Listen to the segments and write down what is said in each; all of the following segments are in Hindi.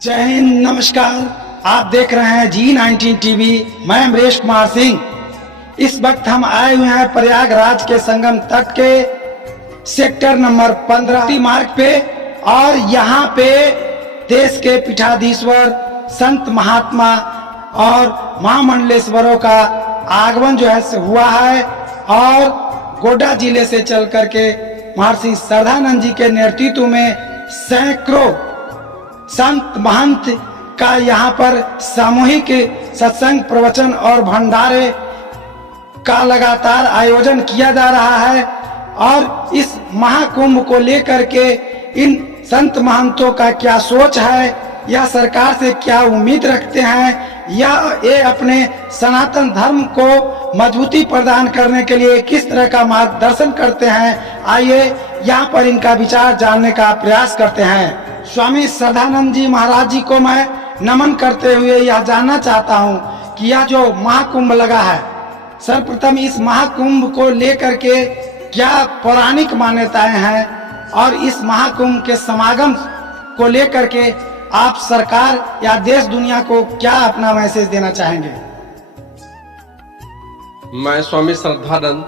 जय हिंद, नमस्कार। आप देख रहे हैं G19 टीवी। मैं अमरेश कुमार सिंह। इस वक्त हम आए हुए हैं प्रयागराज के संगम तट के सेक्टर नंबर 15 मार्ग पे, और यहाँ पे देश के पीठाधीश्वर, संत महात्मा और महामंडलेश्वरों का आगमन जो है हुआ है। और गोड्डा जिले से चल करके महर्षि श्रद्धानंद जी के नेतृत्व में सैकड़ों संत महंत का यहाँ पर सामूहिक सत्संग, प्रवचन और भंडारे का लगातार आयोजन किया जा रहा है। और इस महाकुंभ को लेकर के इन संत महंतों का क्या सोच है, या सरकार से क्या उम्मीद रखते हैं, या ये अपने सनातन धर्म को मजबूती प्रदान करने के लिए किस तरह का मार्गदर्शन करते हैं, आइए यहाँ पर इनका विचार जानने का प्रयास करते हैं। स्वामी श्रद्धानंद जी महाराज जी को मैं नमन करते हुए यह जानना चाहता हूँ कि यह जो महाकुंभ लगा है, सर्वप्रथम इस महाकुंभ को लेकर के क्या पौराणिक मान्यताएं हैं, और इस महाकुंभ के समागम को लेकर के आप सरकार या देश दुनिया को क्या अपना मैसेज देना चाहेंगे? मैं स्वामी श्रद्धानंद,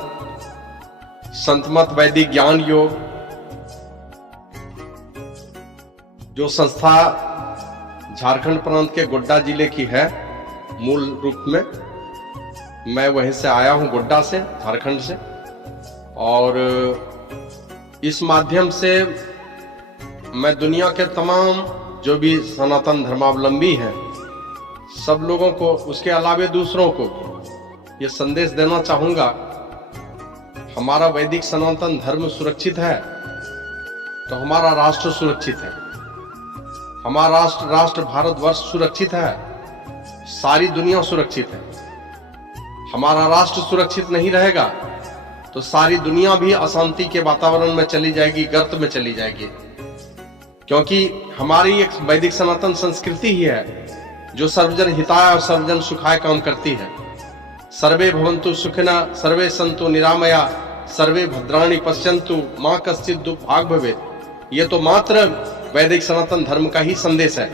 संत मत वैदिक ज्ञान योग जो संस्था झारखंड प्रांत के गोड्डा जिले की है मूल रूप में, मैं वहीं से आया हूं, गोड्डा से, झारखंड से। और इस माध्यम से मैं दुनिया के तमाम जो भी सनातन धर्मावलंबी हैं, सब लोगों को, उसके अलावे दूसरों को ये संदेश देना चाहूंगा, हमारा वैदिक सनातन धर्म सुरक्षित है तो हमारा राष्ट्र सुरक्षित है, हमारा राष्ट्र भारतवर्ष सुरक्षित है, सारी दुनिया सुरक्षित है। हमारा राष्ट्र सुरक्षित नहीं रहेगा तो सारी दुनिया भी अशांति के वातावरण में चली जाएगी, गर्त में चली जाएगी। क्योंकि हमारी एक वैदिक सनातन संस्कृति ही है जो सर्वजन हिताय और सर्वजन सुखाय काम करती है। सर्वे भवन्तु सुखिनः, सर्वे सन्तु निरामया, सर्वे भद्राणि पश्यन्तु, मां कश्चित् दुर्भाग् भवेत्। ये तो मात्र वैदिक सनातन धर्म का ही संदेश है।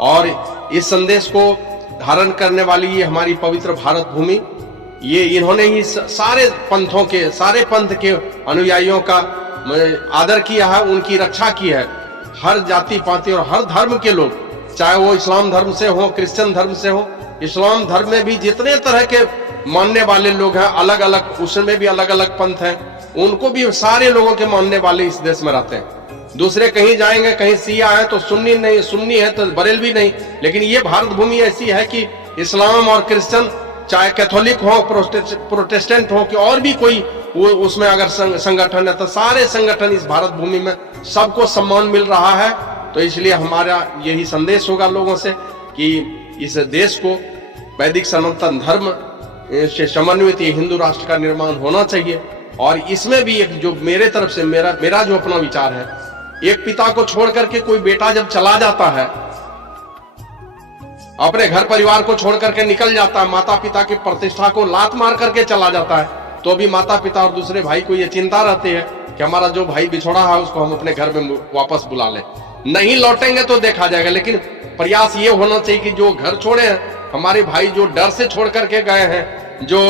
और इस संदेश को धारण करने वाली ये हमारी पवित्र भारत भूमि, ये इन्होंने ही सारे पंथों के, सारे पंथ के अनुयायियों का आदर किया है, उनकी रक्षा की है। हर जाति पाति और हर धर्म के लोग, चाहे वो इस्लाम धर्म से हो, क्रिश्चियन धर्म से हो, इस्लाम धर्म में भी जितने तरह के मानने वाले लोग हैं, अलग अलग, उसमें भी अलग अलग पंथ हैं, उनको भी सारे लोगों के मानने वाले इस देश में रहते हैं। दूसरे कहीं जाएंगे, कहीं सिया है तो सुन्नी नहीं, सुन्नी है तो बरेलवी नहीं, लेकिन ये भारत भूमि ऐसी है कि इस्लाम और क्रिश्चियन, चाहे कैथोलिक हो, प्रोटेस्टेंट हो, कि और भी कोई वो उसमें अगर संगठन है, तो सारे संगठन इस भारत भूमि में सबको सम्मान मिल रहा है। तो इसलिए हमारा यही संदेश होगा लोगों से कि इस देश को वैदिक सनातन धर्म से समन्वित ये हिंदू राष्ट्र का निर्माण होना चाहिए। और इसमें भी एक जो मेरे तरफ से मेरा जो अपना विचार है, एक पिता को छोड़ करके कोई बेटा जब चला जाता है, अपने घर परिवार को छोड़ करके निकल जाता है, माता पिता की प्रतिष्ठा को लात मार करके चला जाता है, तो भी माता पिता और दूसरे भाई को ये चिंता रहती है कि हमारा जो भाई बिछोड़ा है उसको हम अपने घर में वापस बुला लें। नहीं लौटेंगे तो देखा जाएगा, लेकिन प्रयास ये होना चाहिए कि जो घर छोड़े हैं हमारे भाई, जो डर से छोड़ करके गए हैं, जो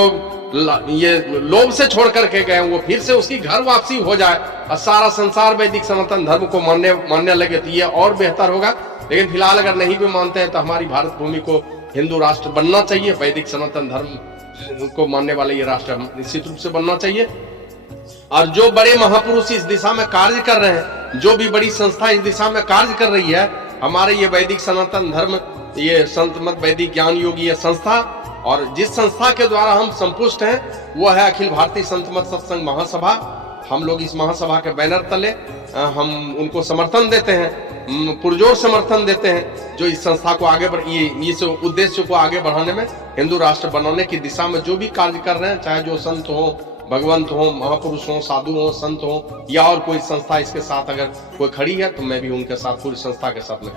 ये लोभ से छोड़ करके गए, वो फिर से उसकी घर वापसी हो जाए और सारा संसार वैदिक सनातन धर्म को मानने लगे, तो ये और बेहतर होगा। लेकिन फिलहाल अगर नहीं भी मानते हैं तो हमारी भारत भूमि को हिंदू राष्ट्र बनना चाहिए, वैदिक सनातन धर्म को मानने वाले ये राष्ट्र निश्चित रूप से बनना चाहिए। और जो बड़े महापुरुष इस दिशा में कार्य कर रहे हैं, जो भी बड़ी संस्था इस दिशा में कार्य कर रही है, हमारे ये वैदिक सनातन धर्म, ये संत मत वैदिक ज्ञान योग ये संस्था, और जिस संस्था के द्वारा हम संपुष्ट हैं वो है अखिल भारतीय संत मत सत्संग महासभा। हम लोग इस महासभा के बैनर तले हम उनको समर्थन देते हैं, पुरजोर समर्थन देते हैं, जो इस संस्था को आगे इस उद्देश्य को आगे बढ़ाने में, हिंदू राष्ट्र बनाने की दिशा में जो भी कार्य कर रहे हैं, चाहे जो संत हो, भगवंत हो, महापुरुष हो, साधु हो, संत हो, या और कोई संस्था इसके साथ अगर कोई खड़ी है तो मैं भी उनके साथ, पूरी संस्था के साथ में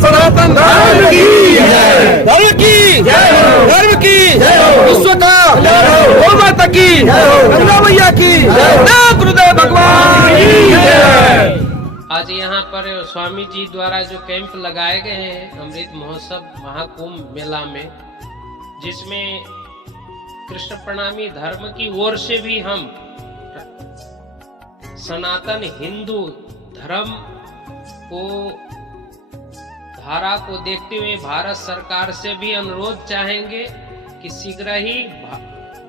सनातन धर्म की जय, धर्म की विश्व का गौ माता की, गंगा मैया की, गुरुदेव भगवान की जय। आज यहाँ पर स्वामी जी द्वारा जो कैंप लगाए गए हैं अमृत महोत्सव महाकुंभ मेला में, जिसमें कृष्ण प्रणामी धर्म की ओर से भी हम सनातन हिंदू धर्म को धारा को देखते हुए भारत सरकार से भी अनुरोध चाहेंगे कि शीघ्र ही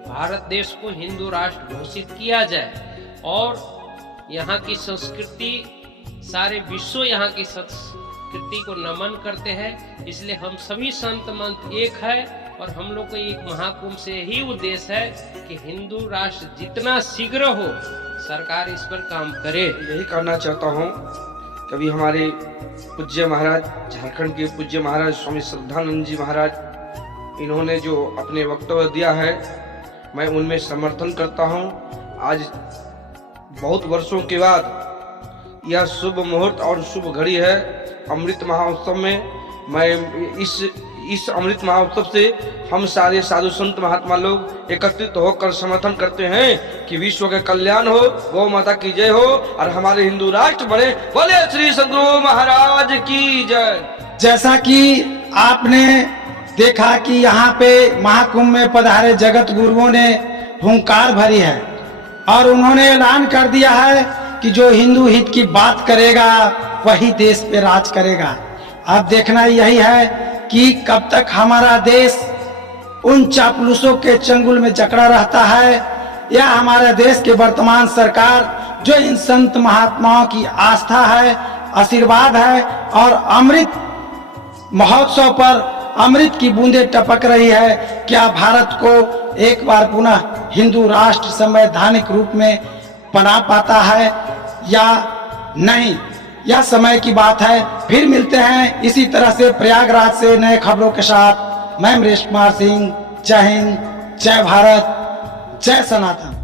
भारत देश को हिंदू राष्ट्र घोषित किया जाए और यहाँ की संस्कृति, सारे विश्व यहाँ की संस्कृति को नमन करते हैं। इसलिए हम सभी संत मंत एक है और हम लोग को एक महाकुंभ से ही उद्देश्य है कि हिंदू राष्ट्र जितना शीघ्र हो सरकार इस पर काम करे। यही करना चाहता हूँ। कभी हमारे पूज्य महाराज, झारखंड के पूज्य महाराज स्वामी श्रद्धानंद जी महाराज, इन्होंने जो अपने वक्तव्य दिया है मैं उनमें समर्थन करता हूँ। आज बहुत वर्षों के बाद यह शुभ मुहूर्त और शुभ घड़ी है अमृत महोत्सव में। मैं इस अमृत महोत्सव से हम सारे साधु संत महात्मा लोग एकत्रित होकर समर्थन करते हैं कि विश्व के कल्याण हो, गौ माता की जय हो और हमारे हिंदू राष्ट्र बने। बोले श्री सद्गुरु महाराज की जय। जैसा कि आपने देखा कि यहाँ पे महाकुंभ में पधारे जगत गुरुओं ने हुंकार भरी है और उन्होंने ऐलान कर दिया है कि जो हिंदू हित की बात करेगा वही देश पे राज करेगा। अब देखना यही है कि कब तक हमारा देश उन चापलूसों के चंगुल में जकड़ा रहता है या हमारे देश के वर्तमान सरकार जो इन संत महात्माओं की आस्था है, आशीर्वाद है और अमृत महोत्सव पर अमृत की बूंदें टपक रही है, क्या भारत को एक बार पुनः हिंदू राष्ट्र संवैधानिक रूप में बना पाता है या नहीं, यह समय की बात है। फिर मिलते हैं इसी तरह से प्रयागराज से नए खबरों के साथ। मैं अमरेश कुमार सिंह। जय हिंद, जय भारत, जय सनातन।